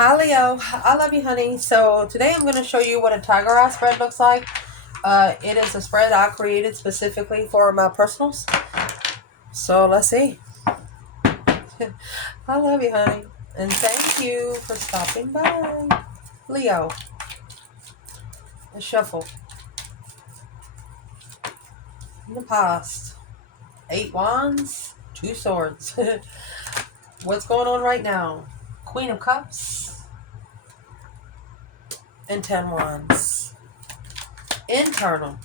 Hi Leo, I love you honey. So today I'm going to show you what a tiger eye spread looks like. It is a spread I created specifically for my personals. So let's see. I love you honey. And thank you for stopping by. Leo, a shuffle. In the past, 8 wands, 2 swords. What's going on right now? Queen of cups and 10 wands. Internal.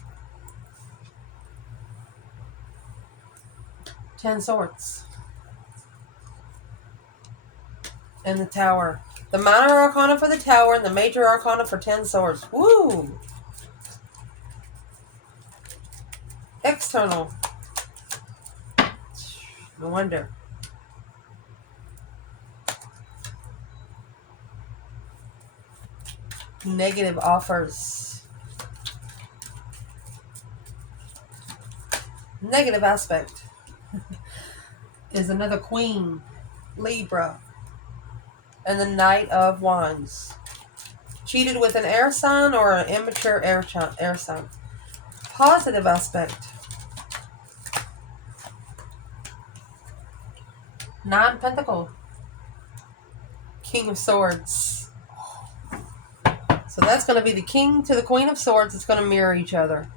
10 swords. And the tower. The minor arcana for the tower and the major arcana for 10 swords. Woo! External. No wonder. Negative offers. Negative aspect is another queen, Libra, and the Knight of Wands. Cheated with an air sign or an immature air sign. Positive aspect. 9 Pentacle. King of Swords. So that's going to be the King to the Queen of Swords. It's going to mirror each other.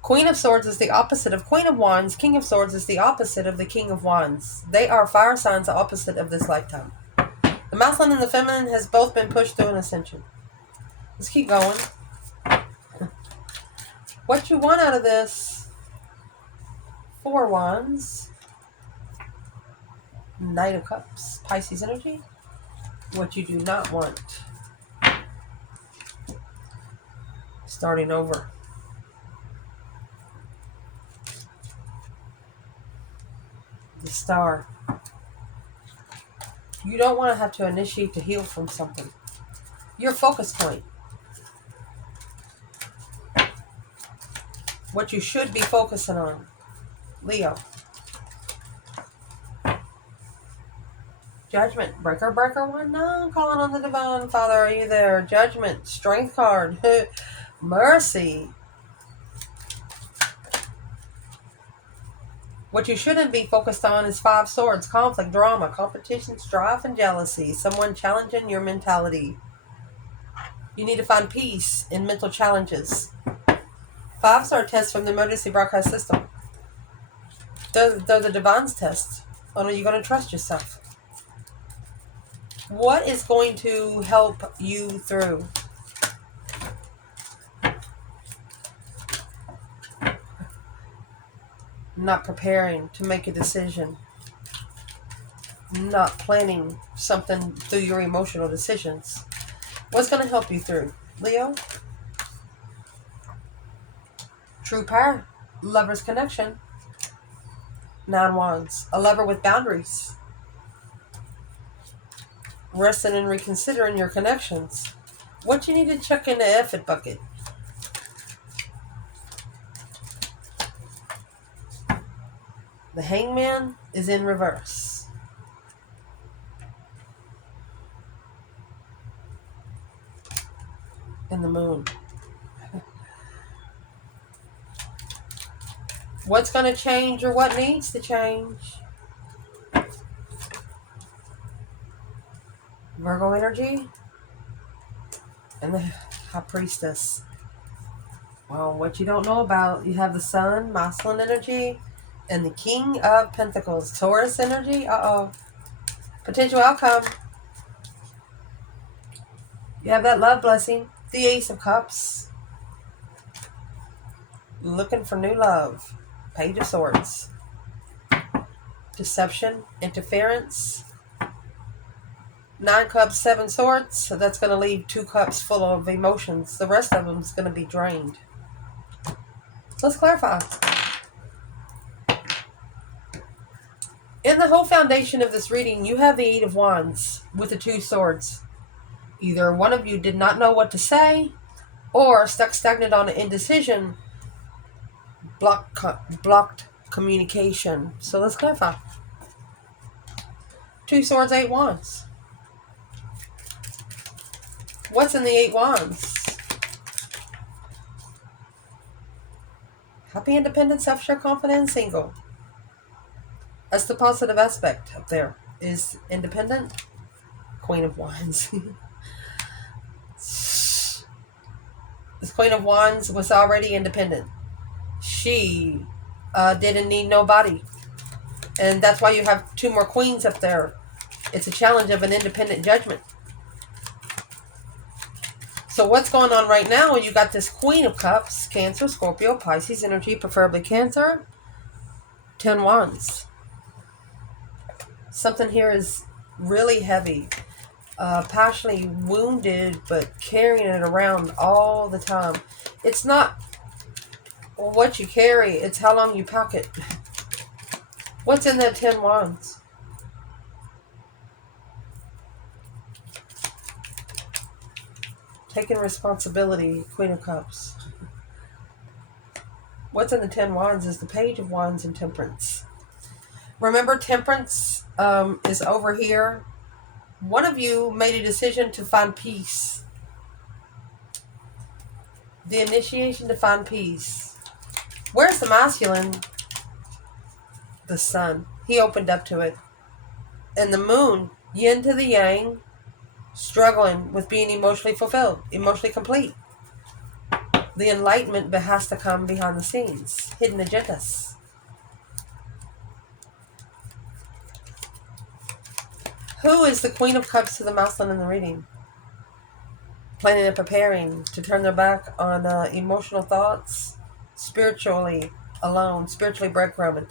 Queen of Swords is the opposite of Queen of Wands. King of Swords is the opposite of the King of Wands. They are fire signs opposite of this lifetime. The masculine and the feminine has both been pushed through an ascension. Let's keep going. What you want out of this? 4 wands. Knight of Cups. Pisces energy. What you do not want. Starting over. The Star. You don't want to have to initiate to heal from something. Your focus point. What you should be focusing on. Leo. Judgment. Breaker one. No, I'm calling on the Divine Father. Are you there? Judgment. Strength card. Mercy. What you shouldn't be focused on is 5 swords. Conflict, drama, competition, strife, and jealousy. Someone challenging your mentality. You need to find peace in mental challenges. 5-star tests from the emergency broadcast system. They're the Divine's tests. Are you going to trust yourself? What is going to help you through? Not preparing to make a decision. Not planning something through your emotional decisions. What's going to help you through? Leo? True power. Lover's connection. 9 wands. A lover with boundaries. Resting and reconsidering your connections. What you need to check in the effort bucket. The Hangman is in reverse. And the Moon. What's going to change or what needs to change? Virgo energy. And the High Priestess. Well, what you don't know about, you have the Sun, masculine energy, and the King of Pentacles, Taurus energy. Potential outcome. You have that love blessing, the Ace of Cups. Looking for new love. Page of Swords. Deception, interference. 9 cups, 7 swords. So that's going to leave 2 cups full of emotions. The rest of them is going to be drained. So let's clarify. In the whole foundation of this reading, you have the 8 of Wands with the 2 swords. Either one of you did not know what to say, or stuck stagnant on an indecision, blocked communication. So let's clarify. 2 swords, 8 wands. What's in the 8 Wands? Happy, independent, self-sure, confident, single. That's the positive aspect up there. Is independent. Queen of Wands. This Queen of Wands was already independent. She didn't need nobody. And that's why you have 2 more queens up there. It's a challenge of an independent judgment. So what's going on right now? You got this Queen of Cups, Cancer, Scorpio, Pisces energy, preferably Cancer. 10 Wands. Something here is really heavy. Passionately wounded, but carrying it around all the time. It's not what you carry, it's how long you pack it. What's in that 10 Wands? Taking responsibility, Queen of Cups. What's in the 10 Wands is the Page of Wands and Temperance. Remember, Temperance is over here. One of you made a decision to find peace. The initiation to find peace. Where's the masculine? The sun. He opened up to it. And the moon, yin to the yang, struggling with being emotionally fulfilled, emotionally complete. The enlightenment has to come behind the scenes. Hidden agendas. Who is the Queen of Cups to the masculine in the reading? Planning and preparing to turn their back on emotional thoughts, spiritually alone, spiritually breadcrumbing,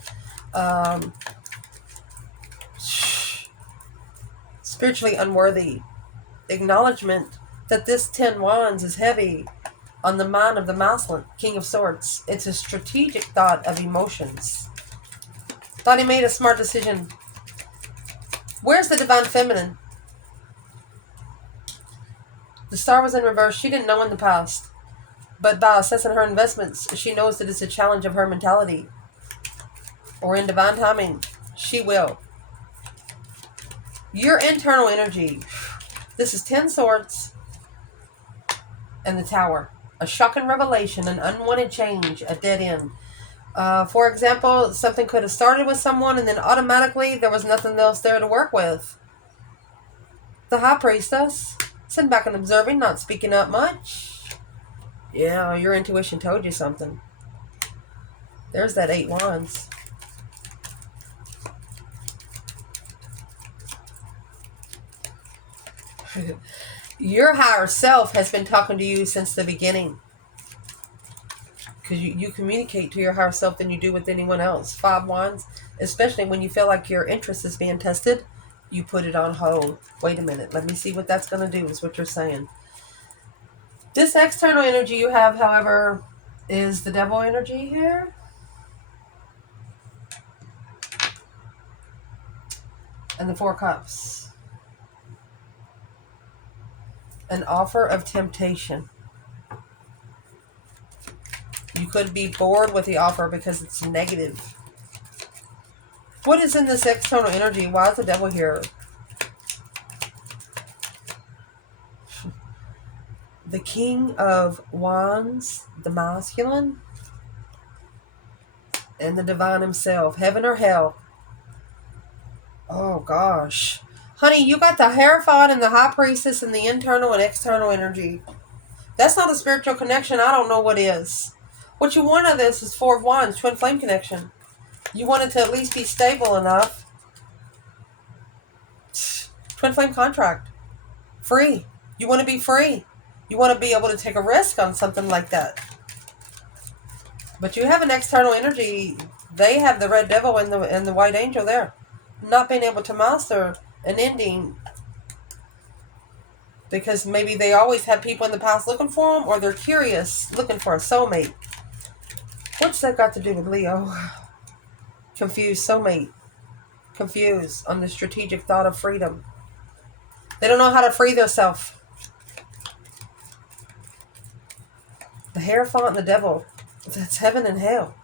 spiritually unworthy. Acknowledgement that this 10 Wands is heavy on the mind of the masculine, King of Swords. It's a strategic thought of emotions. Thought he made a smart decision. Where's the divine feminine? The star was in reverse. She didn't know in the past. But by assessing her investments, she knows that it's a challenge of her mentality. Or in divine timing, she will. Your internal energy. This is 10 Swords and the Tower. A shocking revelation, an unwanted change, a dead end. For example, something could have started with someone and then automatically there was nothing else there to work with. The High Priestess, sitting back and observing, not speaking up much. Yeah, your intuition told you something. There's that 8 Wands. Your higher self has been talking to you since the beginning. Because you communicate to your higher self than you do with anyone else. 5 Wands, especially when you feel like your interest is being tested, you put it on hold. Wait a minute, let me see what that's going to do, is what you're saying. This external energy you have, however, is the devil energy here. And the 4 Cups. An offer of temptation. You could be bored with the offer because it's negative. What is in this external energy? Why is the devil here? The King of Wands, the masculine, and the divine himself. Heaven or hell. Oh, gosh. Honey, you got the Hierophant and the High Priestess and the internal and external energy. That's not a spiritual connection. I don't know what is. What you want of this is 4 of Wands, twin flame connection. You want it to at least be stable enough. Twin flame contract. Free. You want to be free. You want to be able to take a risk on something like that. But you have an external energy. They have the red devil and the white angel there. Not being able to master an ending. Because maybe they always had people in the past looking for them, or they're curious, looking for a soulmate. What's that got to do with Leo? Confused soulmate. Confused on the strategic thought of freedom. They don't know how to free themselves. The Hierophant and the devil. That's heaven and hell.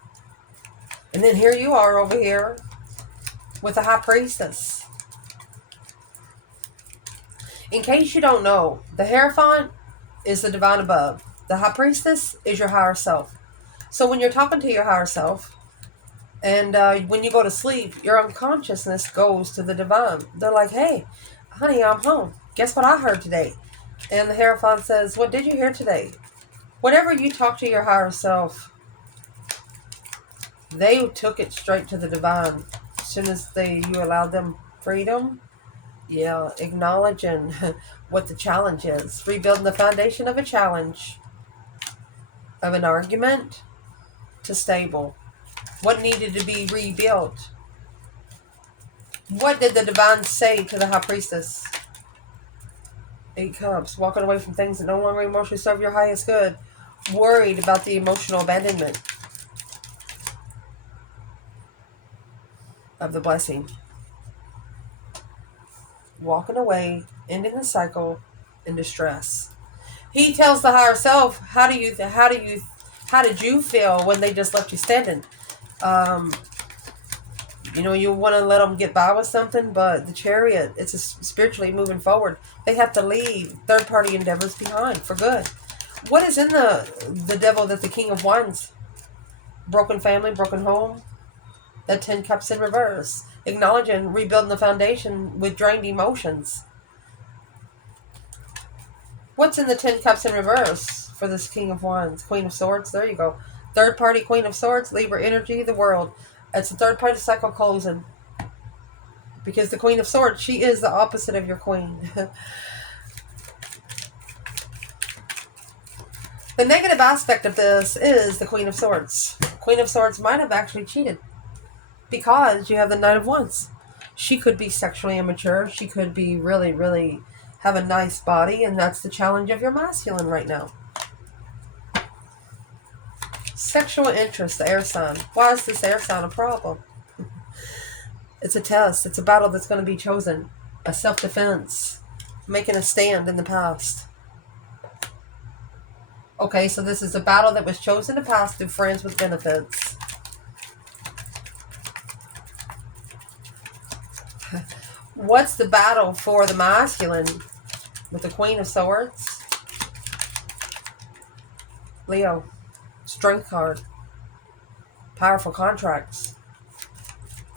And then here you are over here with the High Priestess. In case you don't know, the Hierophant is the divine above. The High Priestess is your higher self. So when you're talking to your higher self, and when you go to sleep, your unconsciousness goes to the divine. They're like, hey, honey, I'm home. Guess what I heard today? And the Hierophant says, what did you hear today? Whatever you talk to your higher self, they took it straight to the divine. As soon as you allowed them freedom, yeah, acknowledging what the challenge is. Rebuilding the foundation of a challenge, of an argument, to stable. What needed to be rebuilt? What did the divine say to the High Priestess? 8 Cups. Walking away from things that no longer emotionally serve your highest good. Worried about the emotional abandonment of the blessing. Walking away, ending the cycle in distress. He tells the higher self, how did you feel when they just left you standing? You want to let them get by with something, but the Chariot, it's spiritually moving forward. They have to leave third-party endeavors behind for good. What is in the devil that the King of Wands? Broken family, broken home. The 10 Cups in reverse. Acknowledging, rebuilding the foundation with drained emotions. What's in the 10 Cups in reverse for this King of Wands? Queen of Swords, there you go. Third party Queen of Swords, Libra energy, the world. It's a third party cycle closing. Because the Queen of Swords, she is the opposite of your queen. The negative aspect of this is the Queen of Swords. Queen of Swords might have actually cheated. Because you have the Knight of Wands. She could be sexually immature. She could be really, really have a nice body. And that's the challenge of your masculine right now. Sexual interest, the air sign. Why is this air sign a problem? It's a test. It's a battle that's going to be chosen. A self-defense. Making a stand in the past. Okay, so this is a battle that was chosen to pass through friends with benefits. What's the battle for the masculine with the Queen of Swords? Leo. Strength card. Powerful contracts.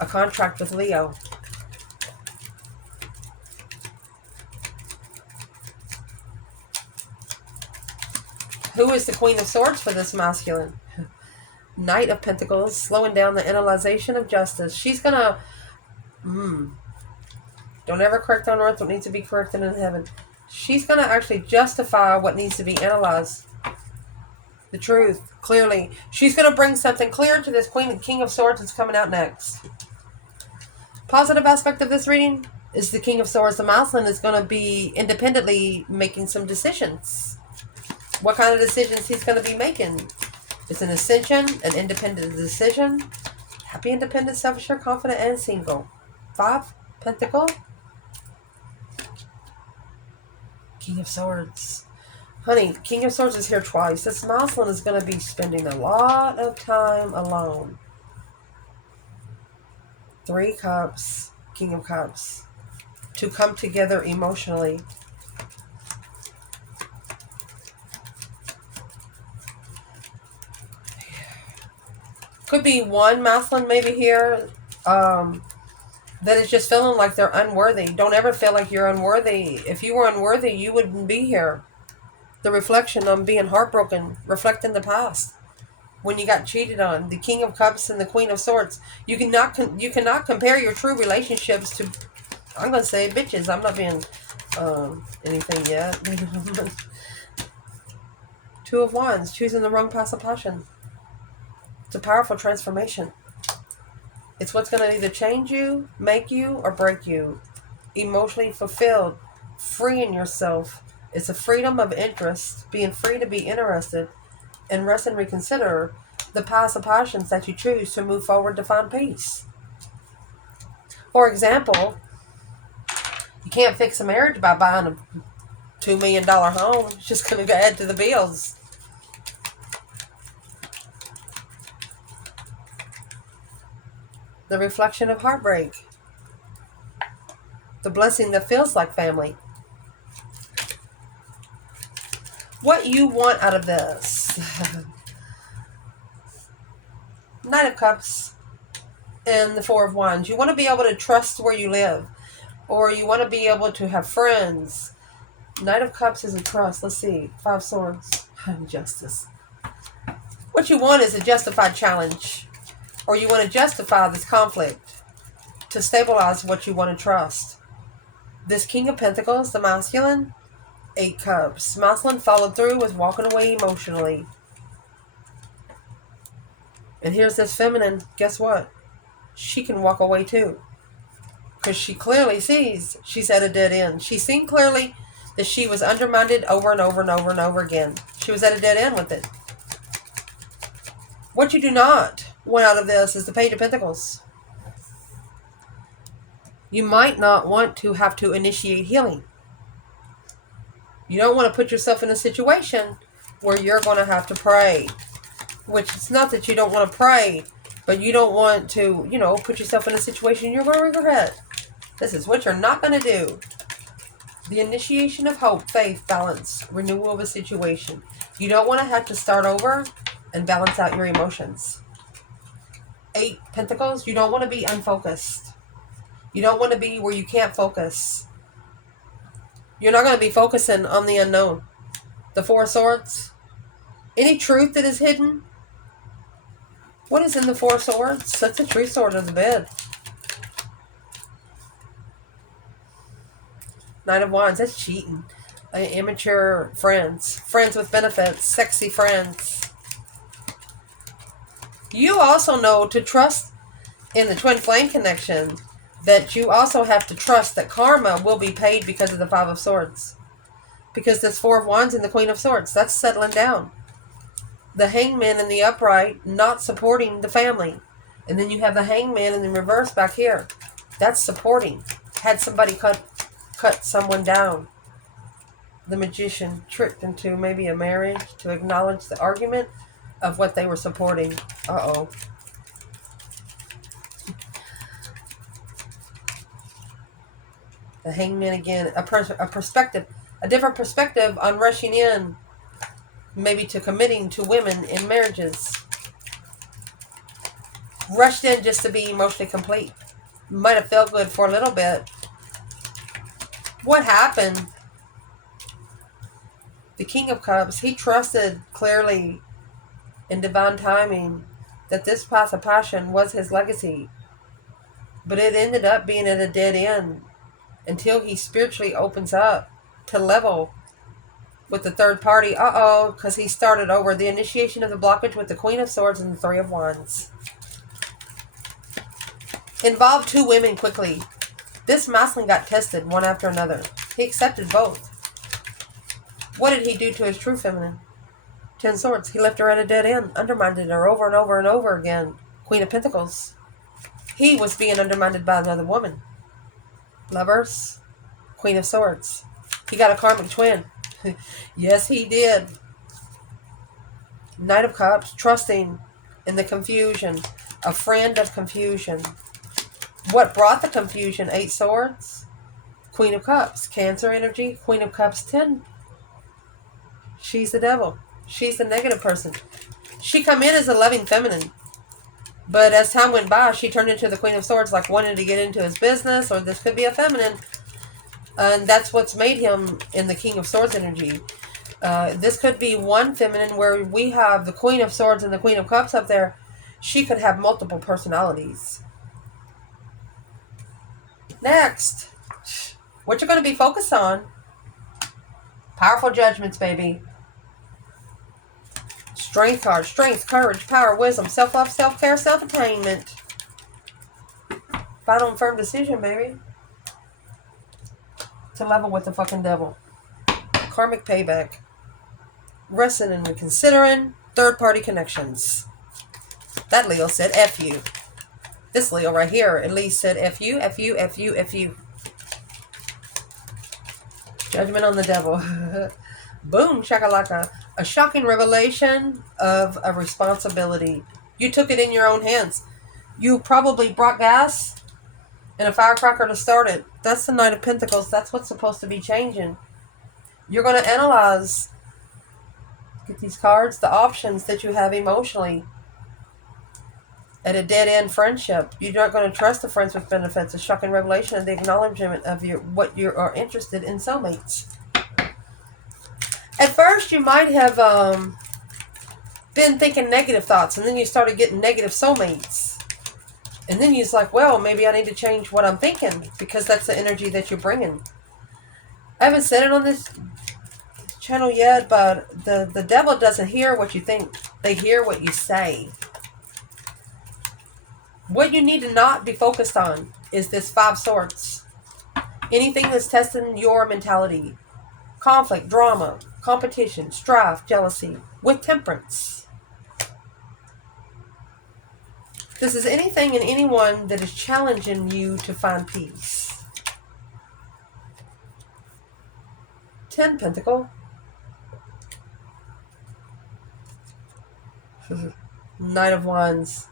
A contract with Leo. Who is the Queen of Swords for this masculine? Knight of Pentacles, slowing down the analyzation of justice. She's gonna... Don't ever correct on earth what needs to be corrected in heaven. She's gonna actually justify what needs to be analyzed. The truth, clearly. She's gonna bring something clear to this King of Swords that's coming out next. Positive aspect of this reading is the King of Swords, the masculine, is gonna be independently making some decisions. What kind of decisions he's going to be making? It's an ascension, an independent decision. Happy, independent, self-assured, confident, and single. 5, Pentacle. King of Swords. Honey, King of Swords is here twice. This masculine is going to be spending a lot of time alone. 3 Cups. King of Cups. To come together emotionally. Could be one masculine maybe here that is just feeling like they're unworthy. Don't ever feel like you're unworthy. If you were unworthy, you wouldn't be here. The reflection on being heartbroken, reflecting the past. When you got cheated on. The King of Cups and the Queen of Swords. You cannot compare your true relationships to, I'm going to say, bitches. I'm not being anything yet. 2 of Wands, choosing the wrong path of passion. It's a powerful transformation. It's what's going to either change you, make you, or break you. Emotionally fulfilled, freeing yourself. It's a freedom of interest, being free to be interested, and rest and reconsider the paths of passions that you choose to move forward to find peace. For example, you can't fix a marriage by buying a $2 million home. It's just going to add to the bills. The reflection of heartbreak. The blessing that feels like family. What you want out of this. Knight of Cups and the Four of Wands. You want to be able to trust where you live. Or you want to be able to have friends. Knight of Cups is a trust. Let's see. Five of Swords. Justice. What you want is a justified challenge. Or you want to justify this conflict to stabilize what you want to trust. This King of Pentacles, the masculine, 8 Cups. Masculine followed through with walking away emotionally. And here's this feminine. Guess what? She can walk away too. Because she clearly sees she's at a dead end. She's seen clearly that she was undermined over and over and over and over again. She was at a dead end with it. What you do not want out of this is the Page of Pentacles. You might not want to have to initiate healing. You don't want to put yourself in a situation where you're going to have to pray. Which it's not that you don't want to pray, but you don't want to, put yourself in a situation you're going to regret. This is what you're not going to do. The initiation of hope, faith, balance, renewal of a situation. You don't want to have to start over and balance out your emotions. 8 Pentacles, you don't want to be unfocused. You don't want to be where you can't focus. You're not going to be focusing on the unknown. The Four of Swords. Any truth that is hidden. What is in the Four of Swords? That's the true sword of the bed. Knight of Wands, that's cheating. Immature friends. Friends with benefits. Sexy friends. You also know to trust in the twin flame connection that you also have to trust that karma will be paid because of the Five of Swords. Because this Four of Wands and the Queen of Swords, that's settling down. The Hangman in the upright not supporting the family. And then you have the Hangman in the reverse back here. That's supporting. Had somebody cut someone down. The Magician tricked into maybe a marriage to acknowledge the argument of what they were supporting. Uh-oh. The Hangman again. A perspective. A different perspective on rushing in. Maybe to committing to women in marriages. Rushed in just to be emotionally complete. Might have felt good for a little bit. What happened? The King of Cups, he trusted clearly in divine timing that this path of passion was his legacy. But it ended up being at a dead end until he spiritually opens up to level with the third party. Uh-oh, because he started over. The initiation of the blockage with the Queen of Swords and the Three of Wands. Involved 2 women quickly. This masculine got tested one after another. He accepted both. What did he do to his true feminine? 10 Swords. He left her at a dead end. Undermined her over and over and over again. Queen of Pentacles. He was being undermined by another woman. Lovers. Queen of Swords. He got a karmic twin. Yes, he did. Knight of Cups. Trusting in the confusion. A friend of confusion. What brought the confusion? 8 Swords. Queen of Cups. Cancer energy. Queen of Cups 10. She's the devil. She's the negative person. She come in as a loving feminine. But as time went by, she turned into the Queen of Swords, like wanting to get into his business, or this could be a feminine. And that's what's made him in the King of Swords energy. This could be one feminine where we have the Queen of Swords and the Queen of Cups up there. She could have multiple personalities. Next, what you're going to be focused on. Powerful judgments, baby. Strength card. Strength, courage, power, wisdom, self-love, self-care, self-attainment. Final and firm decision, baby. To level with the fucking devil. Karmic payback. Resting and reconsidering. Third-party connections. That Leo said F you. This Leo right here at least said F you, F you, F you, F you. Judgment on the devil. Boom, shakalaka. A shocking revelation of a responsibility. You took it in your own hands. You probably brought gas and a firecracker to start it. That's the Knight of Pentacles. That's what's supposed to be changing. You're going to analyze Get these cards. The options that you have emotionally. At a dead-end friendship. You're not going to trust the friends with benefits. A shocking revelation and the acknowledgement of what you are interested in soulmates. At first, you might have been thinking negative thoughts, and then you started getting negative soulmates. And then you're like, well, maybe I need to change what I'm thinking, because that's the energy that you're bringing. I haven't said it on this channel yet, but the devil doesn't hear what you think. They hear what you say. What you need to not be focused on is this 5 swords. Anything that's testing your mentality. Conflict, drama, competition, strife, jealousy, with temperance. This is anything and anyone that is challenging you to find peace. 10 Pentacle. Knight of Wands.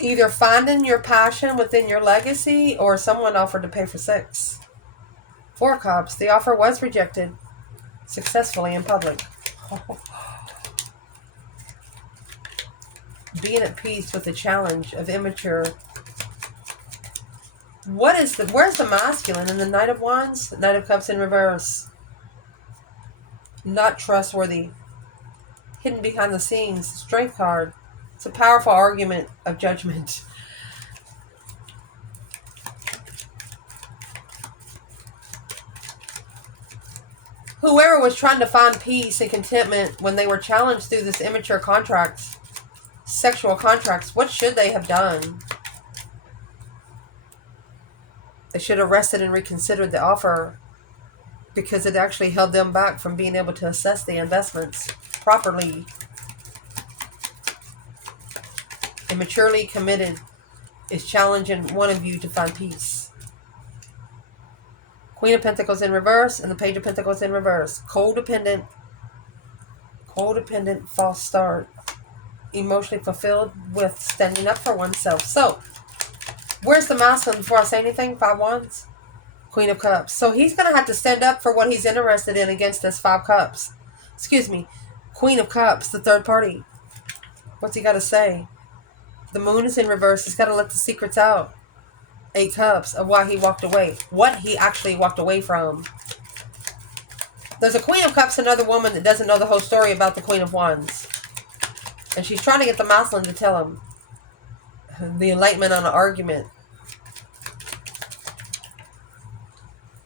Either finding your passion within your legacy, or someone offered to pay for sex. 4 Cups. The offer was rejected successfully in public. Being at peace with the challenge of immature. Where's the masculine in the Knight of Wands? Knight of Cups in reverse. Not trustworthy. Hidden behind the scenes. Strength card. It's a powerful argument of judgment. Whoever was trying to find peace and contentment when they were challenged through this immature contracts, sexual contracts, what should they have done? They should have rested and reconsidered the offer, because it actually held them back from being able to assess the investments properly. Immaturely committed is challenging one of you to find peace. Queen of Pentacles in reverse and the Page of Pentacles in reverse. Codependent, false start. Emotionally fulfilled with standing up for oneself. So, where's the masculine before I say anything? 5 Wands. Queen of Cups. So he's going to have to stand up for what he's interested in against this 5 Cups. Excuse me. Queen of Cups, the third party. What's he got to say? The moon is in reverse. He's got to let the secrets out. 8 Cups of why he walked away. What he actually walked away from. There's a Queen of Cups, another woman that doesn't know the whole story about the Queen of Wands. And she's trying to get the masculine to tell him the enlightenment on an argument.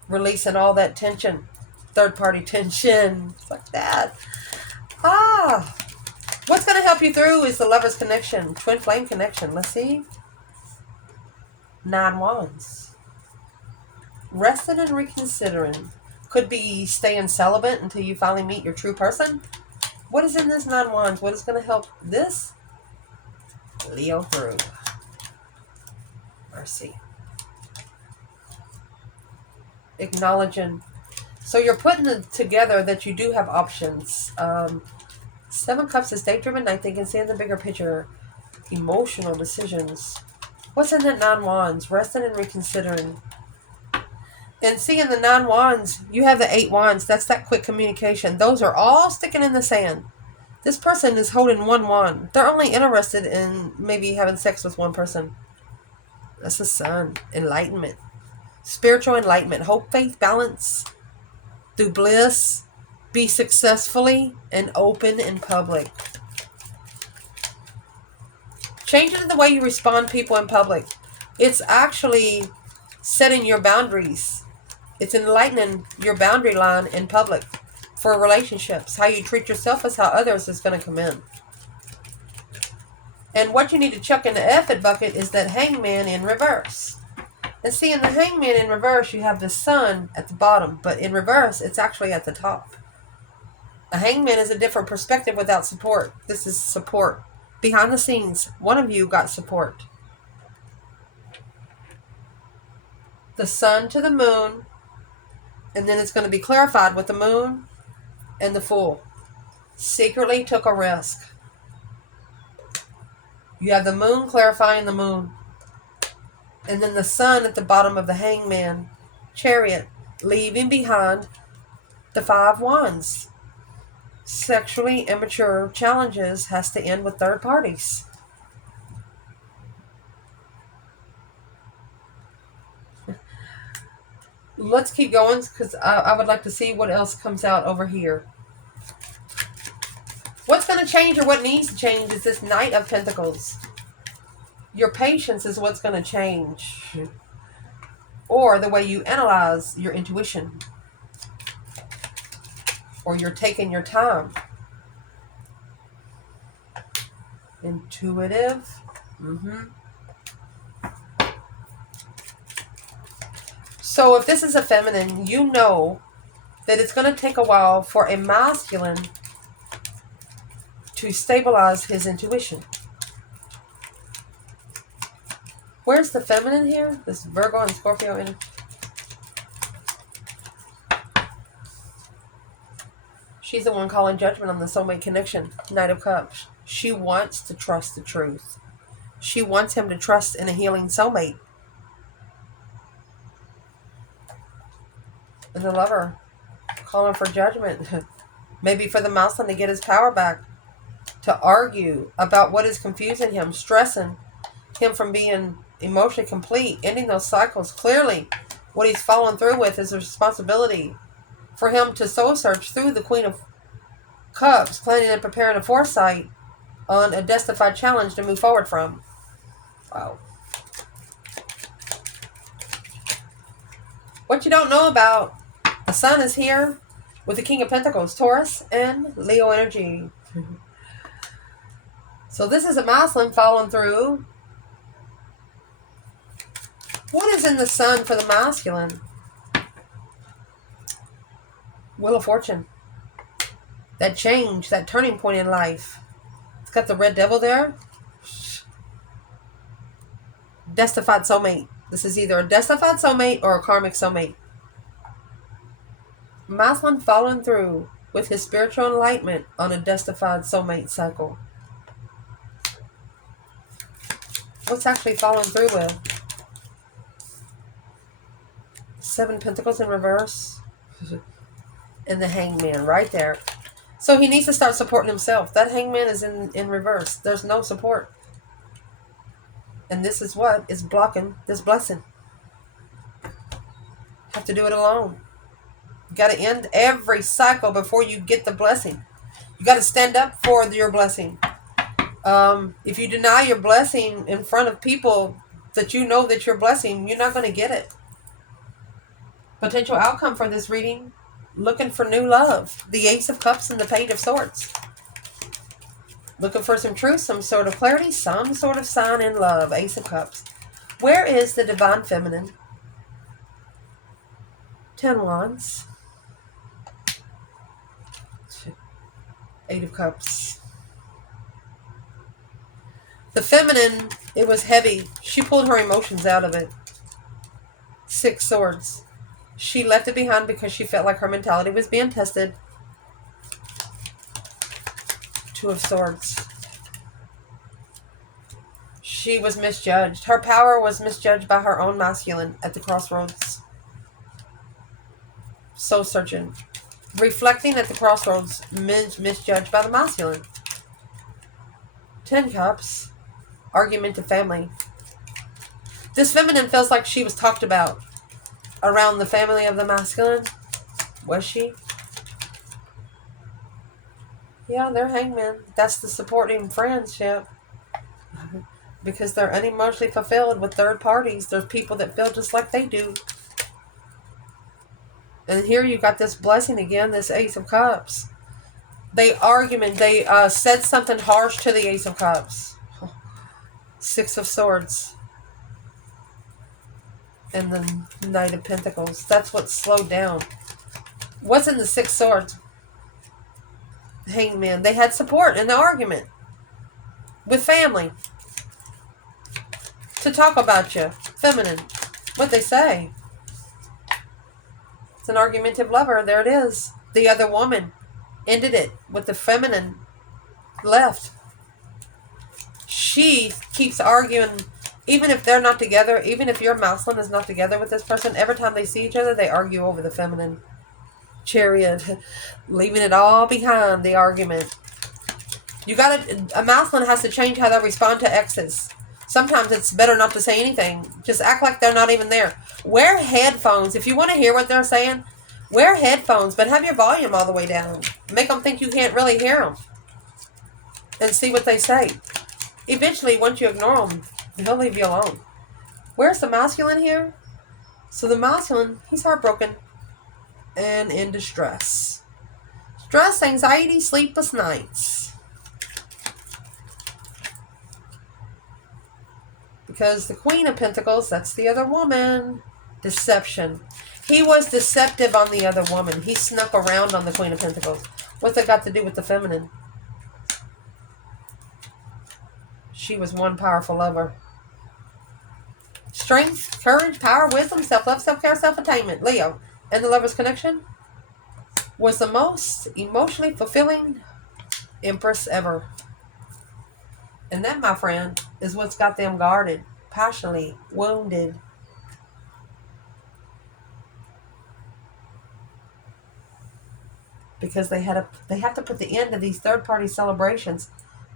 Releasing all that tension. Third party tension. It's like that. What's going to help you through is the Lover's connection. Twin flame connection. Let's see. 9 Wands. Resting and reconsidering. Could be staying celibate until you finally meet your true person. What is in this 9 Wands? What is going to help this Leo through? Mercy. Acknowledging. So you're putting it together that you do have options. 7 Cups is date-driven, I think, and seeing the bigger picture. Emotional decisions. What's in that 9 Wands? Resting and reconsidering. And seeing the 9 Wands, you have the 8 Wands. That's that quick communication. Those are all sticking in the sand. This person is holding 1 wand. They're only interested in maybe having sex with one person. That's the Sun. Enlightenment. Spiritual enlightenment. Hope, faith, balance. Through bliss. Be successfully and open in public. Changing the way you respond to people in public. It's actually setting your boundaries. It's enlightening your boundary line in public for relationships. How you treat yourself is how others is going to come in. And what you need to chuck in the effort bucket is that Hangman in reverse. And see, in the Hangman in reverse, you have the Sun at the bottom. But in reverse, it's actually at the top. A hangman is a different perspective without support. This is support. Behind the scenes, one of you got support. The Sun to the Moon. And then it's going to be clarified with the Moon and the Fool. Secretly took a risk. You have the Moon clarifying the Moon. And then the Sun at the bottom of the Hangman. Chariot. leaving behind the 5 wands. Sexually immature challenges has to end with third parties. Let's keep going because I would like to see what else comes out over here. What's going to change or what needs to change is this Knight of Pentacles. Your patience is what's going to change. Or the way you analyze your intuition. Or you're taking your time. Intuitive. So if this is a feminine, you know that it's going to take a while for a masculine to stabilize his intuition. Where's the feminine here? This Virgo and Scorpio energy. She's the one calling judgment on the soulmate connection. Knight of Cups. She wants to trust the truth. She wants him to trust in a healing soulmate. And the Lover calling for judgment. Maybe for the masculine to get his power back. To argue about what is confusing him. Stressing him from being emotionally complete. Ending those cycles. Clearly, what he's following through with is a responsibility for him to soul search through the Queen of Cups. Planning and preparing a foresight on a destified challenge to move forward from. Wow. What you don't know about the Sun is here with the King of Pentacles, Taurus and Leo energy. So this is a masculine following through. What is in the Sun for the masculine? Wheel of Fortune. That change, that turning point in life. It's got the Red Devil there. Destified soulmate. This is either a destified soulmate or a karmic soulmate. Masculine following through with his spiritual enlightenment on a destified soulmate cycle. What's actually following through with? 7 Pentacles in reverse. And the Hangman right there. So he needs to start supporting himself. That Hangman is in reverse. There's no support. And this is what is blocking this blessing. Have to do it alone. You got to end every cycle before you get the blessing. You got to stand up for your blessing. If you deny your blessing in front of people that you know that you're blessing, you're not going to get it. Potential outcome for this reading. Looking for new love. The Ace of Cups and the Page of Swords. Looking for some truth, some sort of clarity, some sort of sign in love. Ace of Cups. Where is the Divine Feminine? 10 Wands. 8 of Cups. The feminine, it was heavy. She pulled her emotions out of it. 6 Swords. She left it behind because she felt like her mentality was being tested. 2 of Swords. She was misjudged. Her power was misjudged by her own masculine at the crossroads. Soul searching. Reflecting at the crossroads, misjudged by the masculine. 10 Cups. Argument to family. This feminine feels like she was talked about around the family of the masculine. Was she? Yeah, they're hangman. That's the supporting friendship. Because they're unemotionally fulfilled with third parties. There's people that feel just like they do. And here you got this blessing again, this Ace of Cups. They said something harsh to the Ace of Cups. 6 of Swords. And the Knight of Pentacles. That's what slowed down. What's in the 6 Swords? Hangman. They had support in the argument. With family. To talk about you. Feminine. What they say. It's an argumentative lover. There it is. The other woman ended it with the feminine left. She keeps arguing Even if they're not together, even if your masculine is not together with this person, every time they see each other, they argue over the feminine. Chariot, leaving it all behind, the argument. A masculine has to change how they respond to exes. Sometimes it's better not to say anything. Just act like they're not even there. Wear headphones. If you want to hear what they're saying, wear headphones, but have your volume all the way down. Make them think you can't really hear them. And see what they say. Eventually, once you ignore them, he'll leave you alone. Where's the masculine here? So the masculine, he's heartbroken and in distress. Stress, anxiety, sleepless nights. Because the Queen of Pentacles, that's the other woman. Deception. He was deceptive on the other woman. He snuck around on the Queen of Pentacles. What's that got to do with the feminine? She was one powerful lover. Strength, courage, power, wisdom, self-love, self-care, self-attainment. Leo. And the lover's connection was the most emotionally fulfilling Empress ever. And that, my friend, is what's got them guarded, passionately wounded. Because they have to put the end to these third-party celebrations.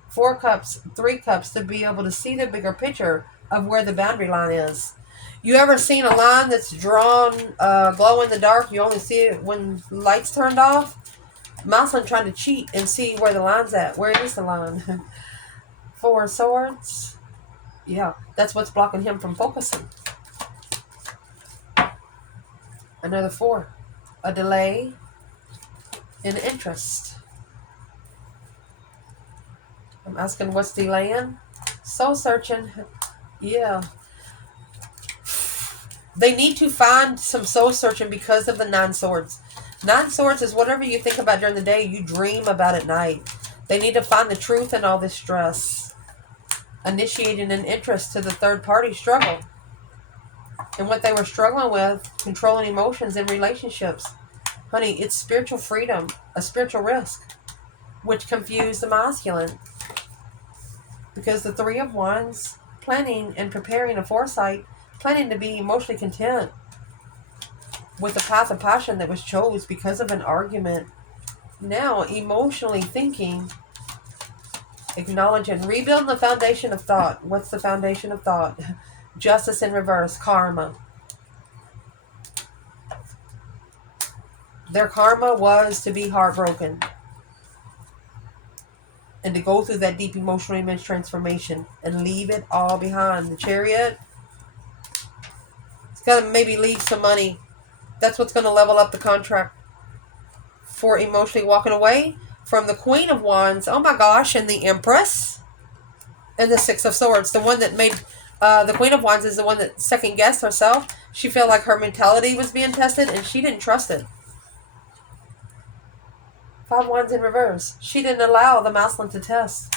4 cups, 3 cups, to be able to see the bigger picture of where the boundary line is. You ever seen a line that's drawn glow in the dark? You only see it when lights turned off. Masculine trying to cheat and see where the line's at. Where is the line? 4 swords. Yeah, that's what's blocking him from focusing. Another 4. A delay in interest. I'm asking what's delaying? Soul searching. Yeah. They need to find some soul searching because of the 9 swords. 9 swords is whatever you think about during the day, you dream about at night. They need to find the truth in all this stress. Initiating an interest to the third party struggle. And what they were struggling with, controlling emotions in relationships. Honey, it's spiritual freedom, a spiritual risk, which confused the masculine. Because the 3 of Wands, planning and preparing a foresight, planning to be emotionally content with the path of passion that was chose because of an argument. Now, emotionally thinking, acknowledging, rebuilding the foundation of thought. What's the foundation of thought? Justice in reverse, karma. Their karma was to be heartbroken and to go through that deep emotional image transformation and leave it all behind. The Chariot, it's going to maybe leave some money. That's what's going to level up the contract for emotionally walking away from the Queen of Wands. Oh my gosh, and the Empress and the 6 of Swords. The one that made the Queen of Wands is the one that second guessed herself. She felt like her mentality was being tested and she didn't trust it. 5 Wands in reverse. She didn't allow the masculine to test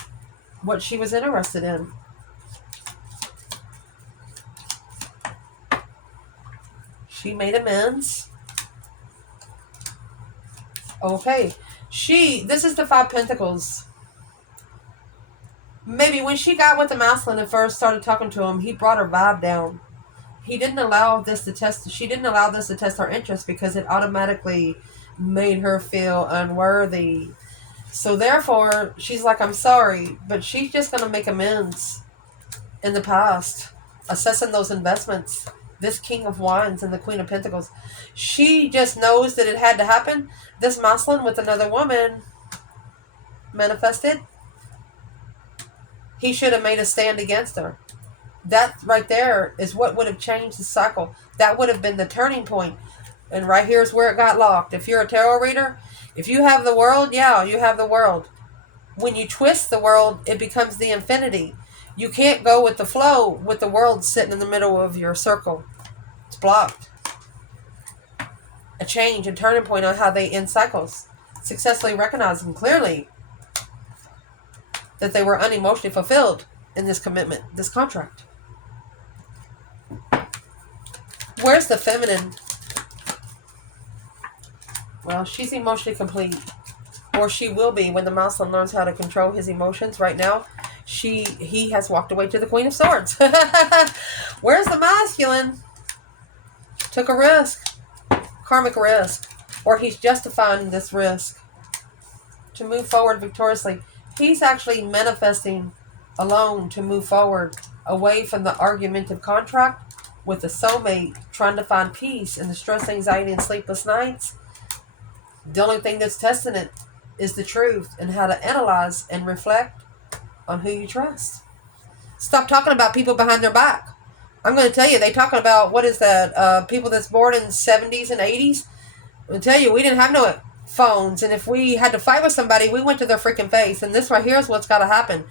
what she was interested in. She made amends. Okay. This is the 5 Pentacles. Maybe when she got with the masculine and first started talking to him, he brought her vibe down. She didn't allow this to test her interest because it automatically made her feel unworthy. So therefore, she's like, I'm sorry, but she's just going to make amends in the past, assessing those investments. This King of Wands and the Queen of Pentacles. She just knows that it had to happen. This masculine with another woman manifested. He should have made a stand against her. That right there is what would have changed the cycle. That would have been the turning point. And right here is where it got locked. If you're a tarot reader, if you have the world, yeah, you have the world. When you twist the world, it becomes the infinity. You can't go with the flow with the world sitting in the middle of your circle. It's blocked. A change, a turning point on how they end cycles. Successfully recognizing clearly that they were unemotionally fulfilled in this commitment, this contract. Where's the feminine? Well, she's emotionally complete. Or she will be when the masculine learns how to control his emotions. Right now, He has walked away to the Queen of Swords. Where's the masculine? Took a risk. Karmic risk. Or he's justifying this risk to move forward victoriously. He's actually manifesting alone to move forward away from the argumentative contract with the soulmate, trying to find peace in the stress, anxiety, and sleepless nights. The only thing that's testing it is the truth and how to analyze and reflect on who you trust. Stop talking about people behind their back. I'm going to tell you, they talking about, what is that, people that's born in the 70s and 80s. I'm going to tell you, we didn't have no phones, and if we had to fight with somebody, we went to their freaking face. And this right here is what's got to happen.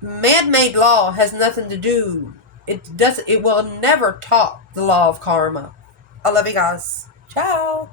Man-made law has nothing to do. It will never talk the law of karma. I love you guys. Ciao.